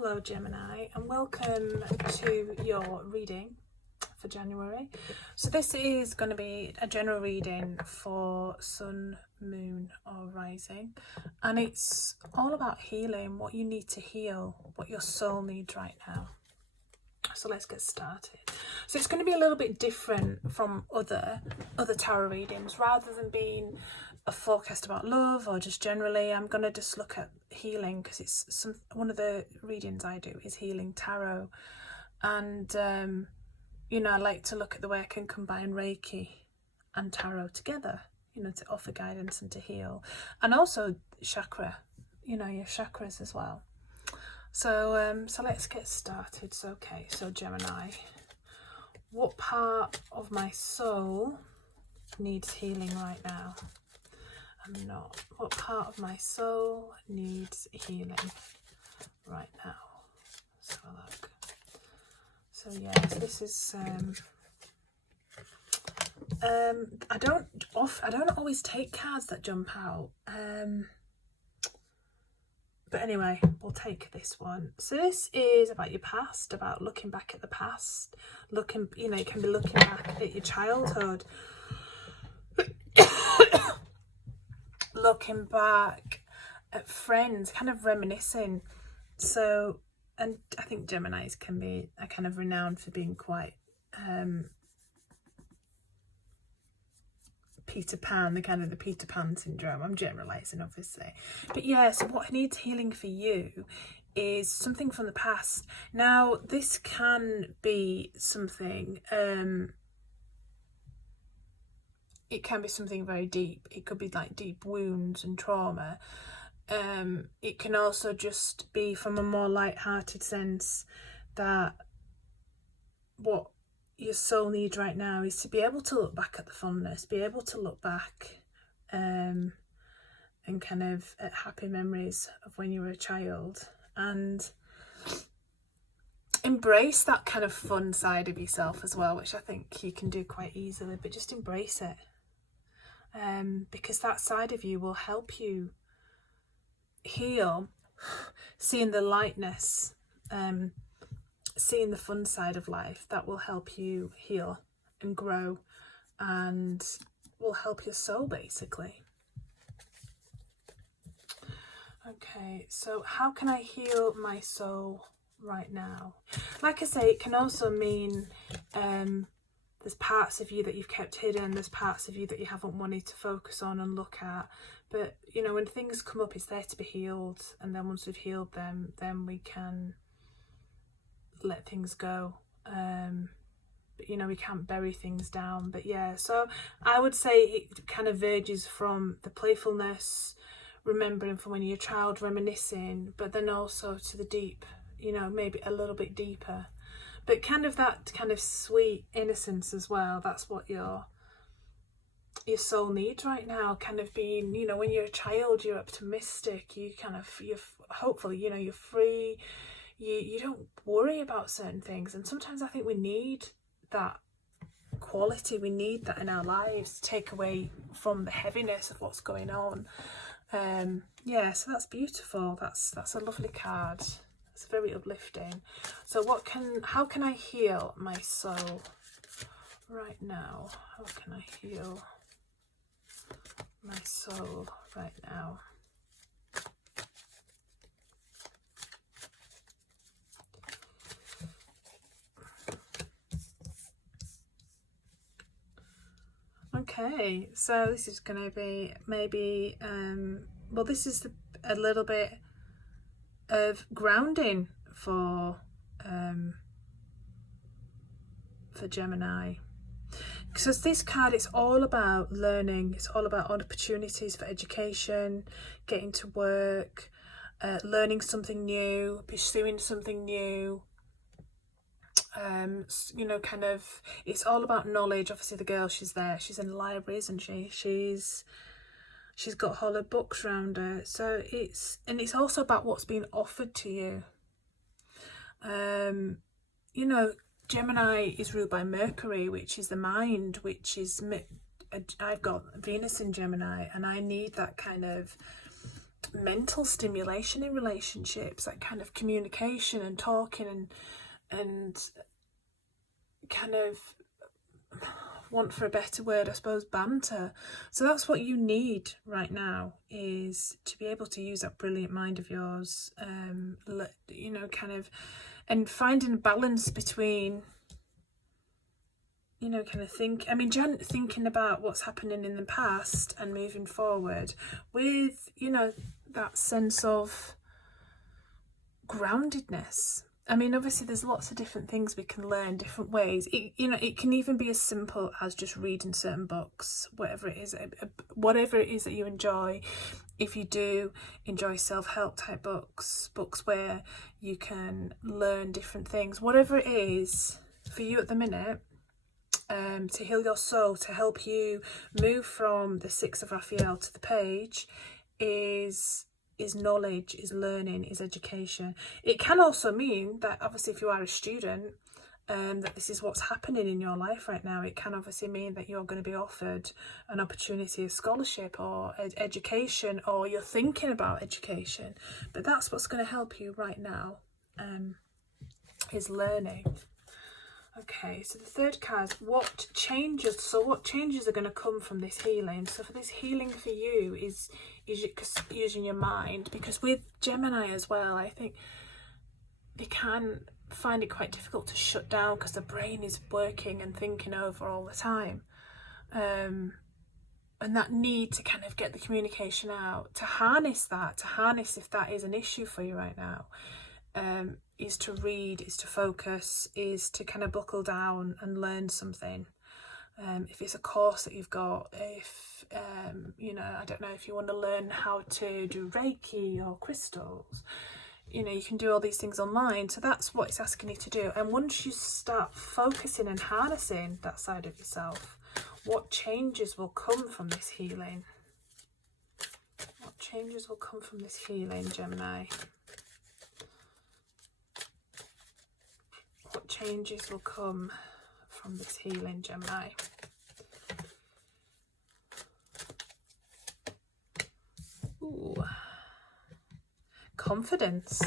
Hello Gemini, and welcome to your reading for January. So this is going to be a general reading for Sun, Moon or Rising, and it's all about healing, what you need to heal, what your soul needs right now. So let's get started. So it's going to be a little bit different from other tarot readings. Rather than being a forecast about love or just generally, I'm going to just look at healing, because it's one of the readings I do is healing tarot, and I like to look at the way I can combine reiki and tarot together, to offer guidance and to heal, and also chakra, your chakras as well. So let's get started. So Gemini, what part of my soul needs healing right now? What part of my soul needs healing right now? Let's have a look. So yes, this is I don't always take cards that jump out. But anyway, we'll take this one. So this is about your past, about looking back at the past. It can be looking back at your childhood. Looking back at friends, kind of reminiscing. So, and I think Geminis can be kind of renowned for being quite Peter Pan, the Peter Pan syndrome. I'm generalizing, obviously, but yeah. So what needs healing for you is something from the past. Now this can be something it can be something very deep. It could be like deep wounds and trauma. It can also just be from a more light-hearted sense, that what your soul needs right now is to be able to look back at the fondness, be able to look back and kind of at happy memories of when you were a child, and embrace that kind of fun side of yourself as well, which I think you can do quite easily, but just embrace it, because that side of you will help you heal, seeing the lightness, seeing the fun side of life. That will help you heal and grow, and will help your soul basically. Okay, so how can I heal my soul right now? Like I say, it can also mean there's parts of you that you've kept hidden, there's parts of you that you haven't wanted to focus on and look at, but when things come up, it's there to be healed, and then once we've healed them, then we can let things go. But we can't bury things down. But yeah, so I would say it kind of verges from the playfulness, remembering from when you're a child, reminiscing, but then also to the deep, maybe a little bit deeper, but kind of that kind of sweet innocence as well. That's what your soul needs right now, kind of being, when you're a child, you're optimistic, you're hopeful, you're free, you don't worry about certain things. And sometimes I think we need that quality, we need that in our lives to take away from the heaviness of what's going on. Yeah, so that's beautiful. That's a lovely card. It's very uplifting. So how can I heal my soul right now? How can I heal my soul right now? Okay, so this is going to be maybe this is a little bit of grounding for Gemini, because this card, it's all about learning, it's all about opportunities for education, getting to work, learning something new, pursuing something new. Kind of, it's all about knowledge. Obviously the girl, she's there, she's in the library, isn't she? She's got hollow books around her. So it's also about what's being offered to you. Gemini is ruled by Mercury, which is the mind, which is, I've got Venus in Gemini, and I need that kind of mental stimulation in relationships, that kind of communication and talking and kind of, want for a better word, I suppose, banter. So that's what you need right now, is to be able to use that brilliant mind of yours, you know, kind of, and finding a balance between, you know, kind of thinking about what's happening in the past and moving forward with, you know, that sense of groundedness. I mean, obviously there's lots of different things we can learn, different ways. It can even be as simple as just reading certain books, whatever it is that you enjoy. If you do enjoy self-help type books where you can learn different things, whatever it is for you at the minute, to heal your soul, to help you move from the Six of Raphael to the Page, is knowledge, is learning, is education. It can also mean that, obviously, if you are a student, that this is what's happening in your life right now. It can obviously mean that you're going to be offered an opportunity of scholarship or education, or you're thinking about education. But that's what's going to help you right now, is learning. Okay, so the third card, what changes are going to come from this healing? So for this healing for you is using your mind, because with Gemini as well, I think they can find it quite difficult to shut down because the brain is working and thinking over all the time. And that need to kind of get the communication out, to harness if that is an issue for you right now, is to read, is to focus, is to kind of buckle down and learn something. If it's a course that you've got, if you know, I don't know, if you want to learn how to do reiki or crystals, you know, you can do all these things online. So that's what it's asking you to do. And once you start focusing and harnessing that side of yourself, what changes will come from this healing? What changes will come from this healing, Gemini? What changes will come from this healing, Gemini? Ooh. Confidence.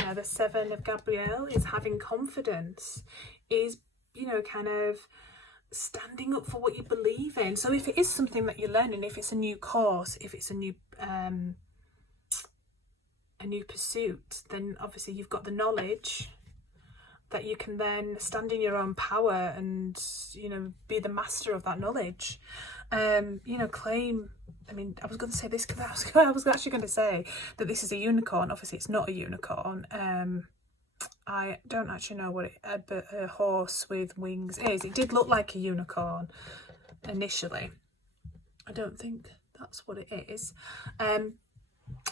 Now, the Seven of Gabrielle is having confidence, is, you know, kind of standing up for what you believe in. So if it is something that you're learning, if it's a new course, if it's a new pursuit, then obviously you've got the knowledge that you can then stand in your own power and, you know, be the master of that knowledge. You know, claim, I mean, I was going to say this because I was actually going to say that this is a unicorn. Obviously it's not a unicorn. I don't actually know what a horse with wings is. It did look like a unicorn initially. I don't think that's what it is.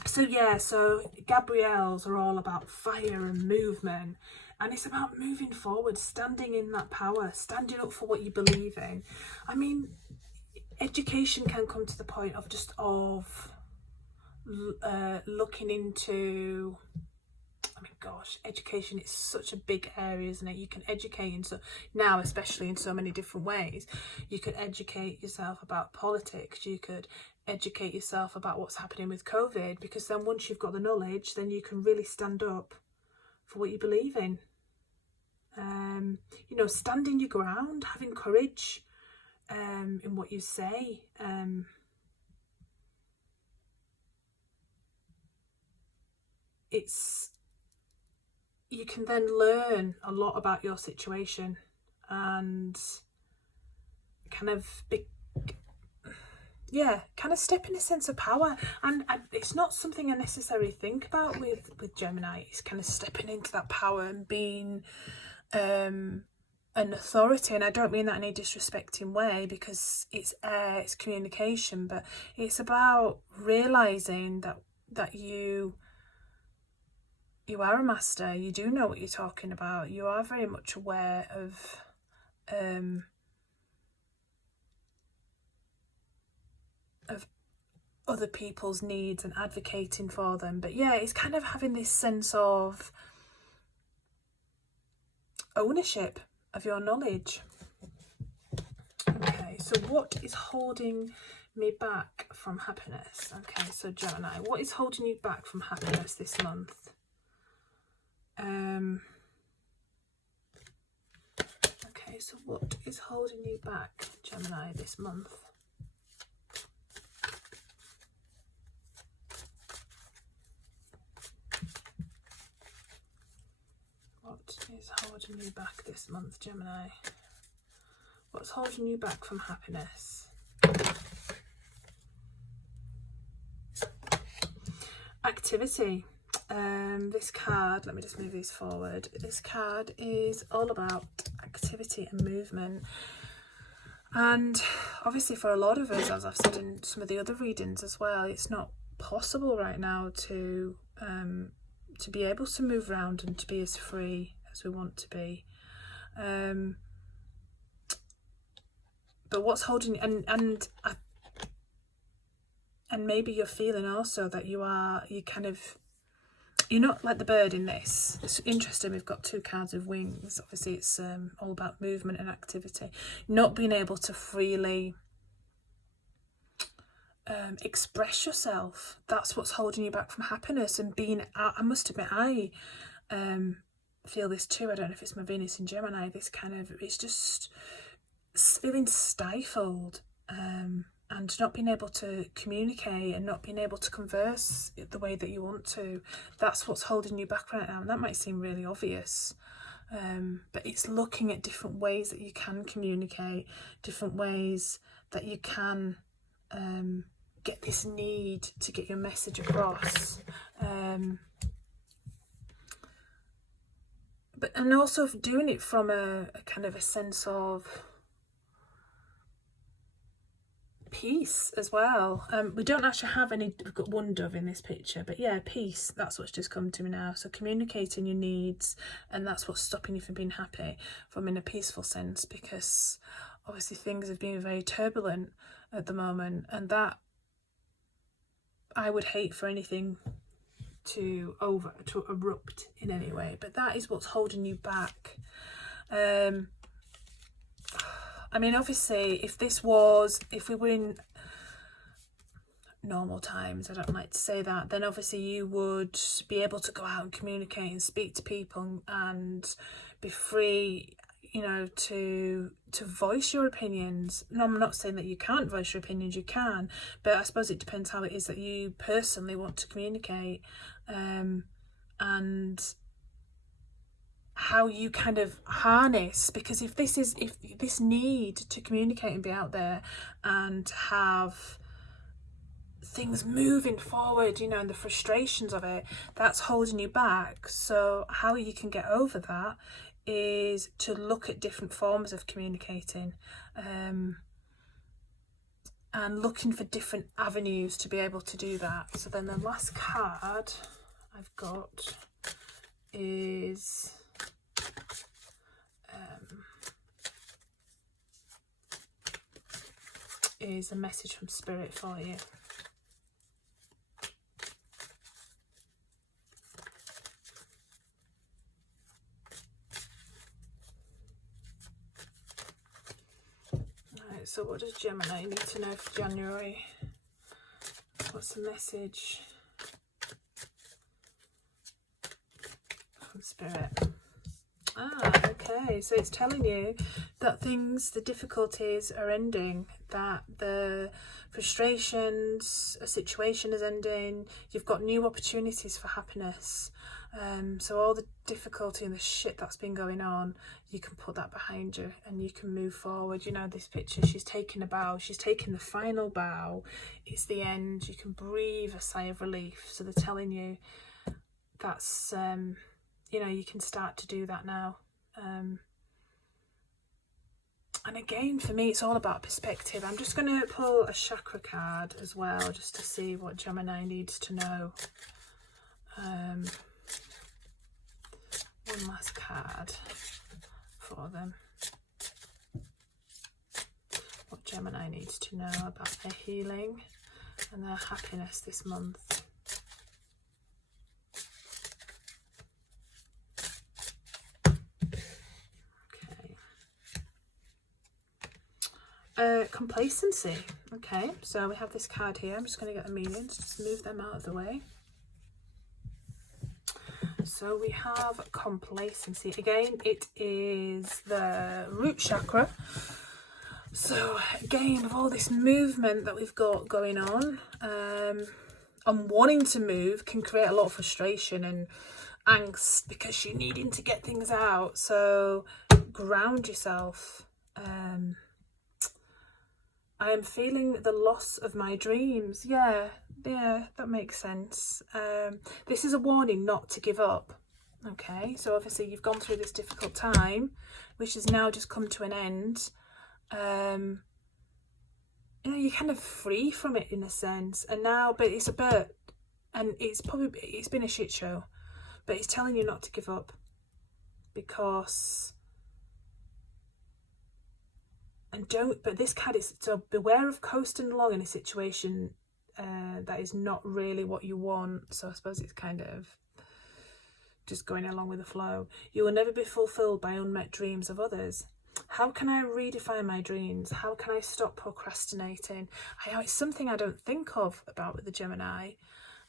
So yeah, so Gabrielles are all about fire and movement. And it's about moving forward, standing in that power, standing up for what you believe in. I mean, education can come to the point of just looking into, I mean, gosh, education is such a big area, isn't it? You can educate now, especially in so many different ways. You could educate yourself about politics. You could educate yourself about what's happening with COVID, because then once you've got the knowledge, then you can really stand up for what you believe in. You know, standing your ground, having courage in what you say. You can then learn a lot about your situation and kind of step in a sense of power. And it's not something I necessarily think about with Gemini. It's kind of stepping into that power and being an authority. And I don't mean that in a disrespecting way, because it's air, it's communication, but it's about realising that you are a master. You do know what you're talking about. You are very much aware of other people's needs and advocating for them. But yeah, it's kind of having this sense of ownership of your knowledge. Okay, so what is holding me back from happiness? Okay, so Gemini, what is holding you back from happiness this month? Okay, so what is holding you back, Gemini, this month? What is holding you back this month, Gemini? What's holding you back from happiness? Activity. This card, let me just move these forward. This card is all about activity and movement. And obviously for a lot of us, as I've said in some of the other readings as well, it's not possible right now to be able to move around and to be as free as we want to be. But what's holding, and maybe you're feeling also that you're not like the bird in this. It's interesting, we've got two cards of wings. Obviously it's all about movement and activity. Not being able to freely express yourself. That's what's holding you back from happiness. And I must admit, I feel this too. I don't know if it's my Venus in Gemini. This kind of, it's just feeling stifled. And not being able to communicate and not being able to converse the way that you want to. That's what's holding you back right now. And that might seem really obvious, but it's looking at different ways that you can communicate, different ways that you can get this need to get your message across. And also doing it from a kind of a sense of peace as well. We don't actually have any, we've got one dove in this picture, but yeah, peace, that's what's just come to me now. So communicating your needs, and that's what's stopping you from being happy, from in a peaceful sense, because obviously things have been very turbulent at the moment, and that I would hate for anything to erupt in any way, but that is what's holding you back. I mean, obviously, if we were in normal times, I don't like to say that, then obviously you would be able to go out and communicate and speak to people and be free, you know, to voice your opinions. No, I'm not saying that you can't voice your opinions, you can, but I suppose it depends how it is that you personally want to communicate, and how you kind of harness, because if this need to communicate and be out there and have things moving forward, you know, and the frustrations of it, that's holding you back. So how you can get over that is to look at different forms of communicating, and looking for different avenues to be able to do that. So then the last card I've got is a message from Spirit for you. Right, so what does Gemini need to know for January? What's the message from Spirit? Okay, so it's telling you that the difficulties are ending, that the frustrations, a situation is ending, you've got new opportunities for happiness. So all the difficulty and the shit that's been going on, you can put that behind you and you can move forward. You know, this picture, she's taking a bow, she's taking the final bow, it's the end, you can breathe a sigh of relief. So they're telling you that's, you know, you can start to do that now. And again, for me, it's all about perspective. I'm just going to pull a chakra card as well, just to see what Gemini needs to know. One last card for them. What Gemini needs to know about their healing and their happiness this month. Complacency. Okay, so we have this card here. I'm just going to get the meanings, just move them out of the way. So we have complacency. Again, it is the root chakra. So again, with all this movement that we've got going on, and wanting to move can create a lot of frustration and angst because you're needing to get things out. So ground yourself. I am feeling the loss of my dreams. Yeah, that makes sense. This is a warning not to give up. Okay, so obviously you've gone through this difficult time, which has now just come to an end. You know, you're kind of free from it in a sense, and now, but it's a bit, and it's been a shit show, but it's telling you not to give up, because, and don't, but this card is, so beware of coasting along in a situation that is not really what you want. So I suppose it's kind of just going along with the flow. You will never be fulfilled by unmet dreams of others. How can I redefine my dreams? How can I stop procrastinating? It's something I don't think of about with the Gemini.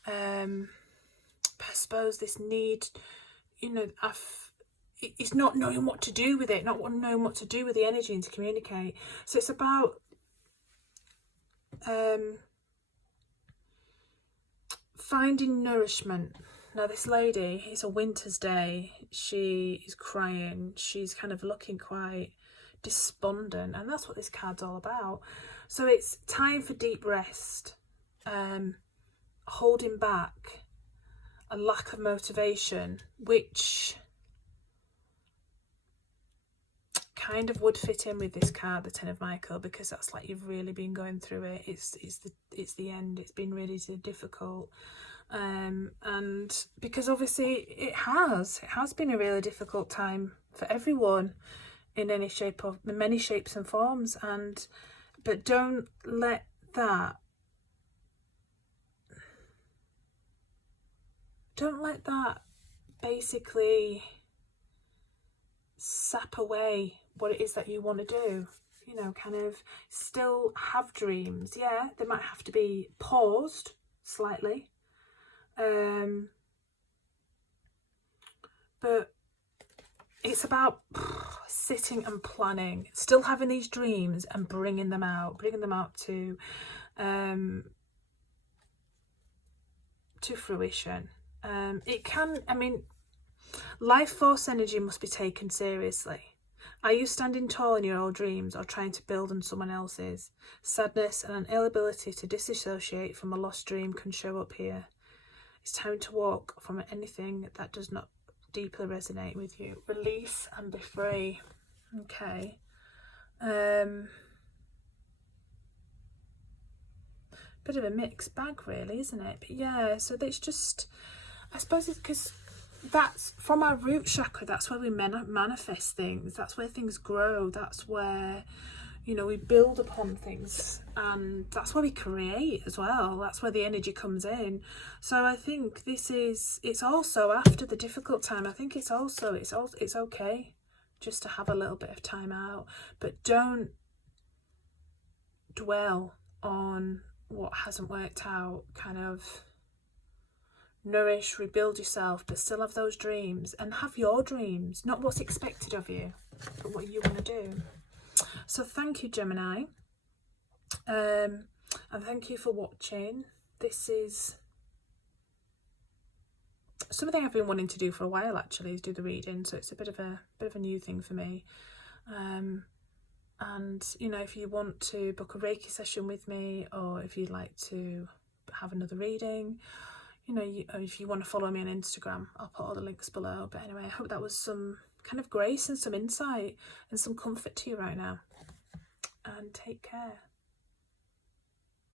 But I suppose this need, you know, it's not knowing what to do with it, not knowing what to do with the energy and to communicate. So it's about finding nourishment. Now this lady, it's a winter's day, she is crying, she's kind of looking quite despondent, and that's what this card's all about. So it's time for deep rest, holding back, a lack of motivation, which kind of would fit in with this card, the Ten of Michael, because that's like you've really been going through it. It's the end. It's been really difficult, and because obviously it has been a really difficult time for everyone in many shapes and forms, but don't let that basically sap away what it is that you want to do. You know, kind of still have dreams. Yeah, they might have to be paused slightly, but it's about sitting and planning, still having these dreams and bringing them out to fruition. It can, I mean, life force energy must be taken seriously. Are you standing tall in your old dreams or trying to build on someone else's? Sadness and an inability to disassociate from a lost dream can show up here. It's time to walk from anything that does not deeply resonate with you. Release and be free. Okay. Bit of a mixed bag really, isn't it? But yeah, so that's just, I suppose it's because that's from our root chakra, that's where we manifest things, that's where things grow, that's where, you know, we build upon things, and that's where we create as well, that's where the energy comes in. So I think it's also after the difficult time, I think it's okay just to have a little bit of time out, but don't dwell on what hasn't worked out. Kind of nourish, rebuild yourself, but still have those dreams, and have your dreams, not what's expected of you, but what you want to do. So thank you, Gemini, and thank you for watching. This is something I've been wanting to do for a while, actually, is do the reading, so it's a bit of a new thing for me. And you know, if you want to book a Reiki session with me, or if you'd like to have another reading, you know, if you want to follow me on Instagram, I'll put all the links below. But anyway, I hope that was some kind of grace and some insight and some comfort to you right now. And take care.